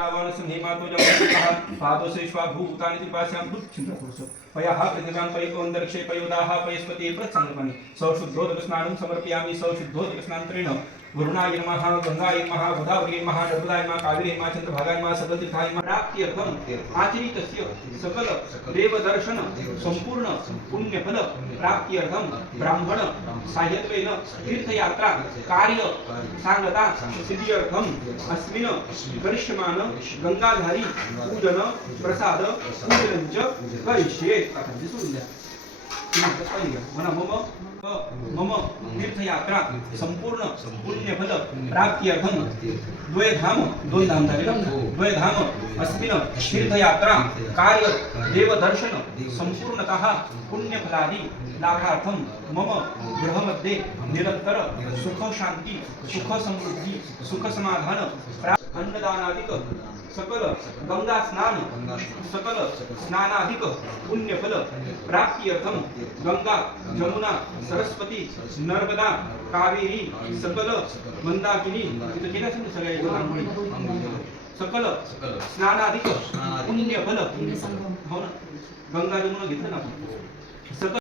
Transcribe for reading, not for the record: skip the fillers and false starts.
श्रावण सिंहिमातो जगतः पादोसे श्वाभूतानि त्रिपाश्यां दुःखिन्द्रपुरुष पयः पृथिव्यां पयोदर्क्षे पयोदाः पयस्पति प्रसंगमणि सौशुद्धोदकस्नानं समर्पयामि सौशुद्धोदकस्नान्तरेण वरुणाय नमः गंगाय नमः गोदावरी नमः नर्मदाय नमः कावेरी नमः चंद्रभागाय नमः सकलतीर्थाय नमः प्राप्त्यर्थम आचरितस्य सकल देवदर्शन संपूर्ण पुण्यफल प्राप्त्यर्थम ब्राह्मण सायत्वेन तीर्थयात्रा कार्य सांगता सिद्ध्यर्थम अस्मिन् करिष्यमान गंगाधारी पूजन प्रसाद पूजनं च करिष्ये मम तीर्थयात्रा संपूर्ण पुण्यफल प्राप्त्यर्थम द्वयधाम दोन धाम झाले द्वयधाम अस्मिन् तीर्थयात्रा कार्य देवदर्शन संपूर्णतः पुण्यफलादि लाभार्थम मम गृहमध्ये निरंतर सुख शांती सुख समृद्धी सुख समाधान अन्नदानादिक सकल गंगा स्नान सकल स्नानाधिक पुण्यफल प्राप्त्यर्थम गंगा जमुना सरस्वती नर्मदा कावेरी सकल मंदाकिनी इथे केलं असेल सगळ्या सकल स्नानाधिक पुण्यफल हो ना गंगा जमुना घेतलं ना सकल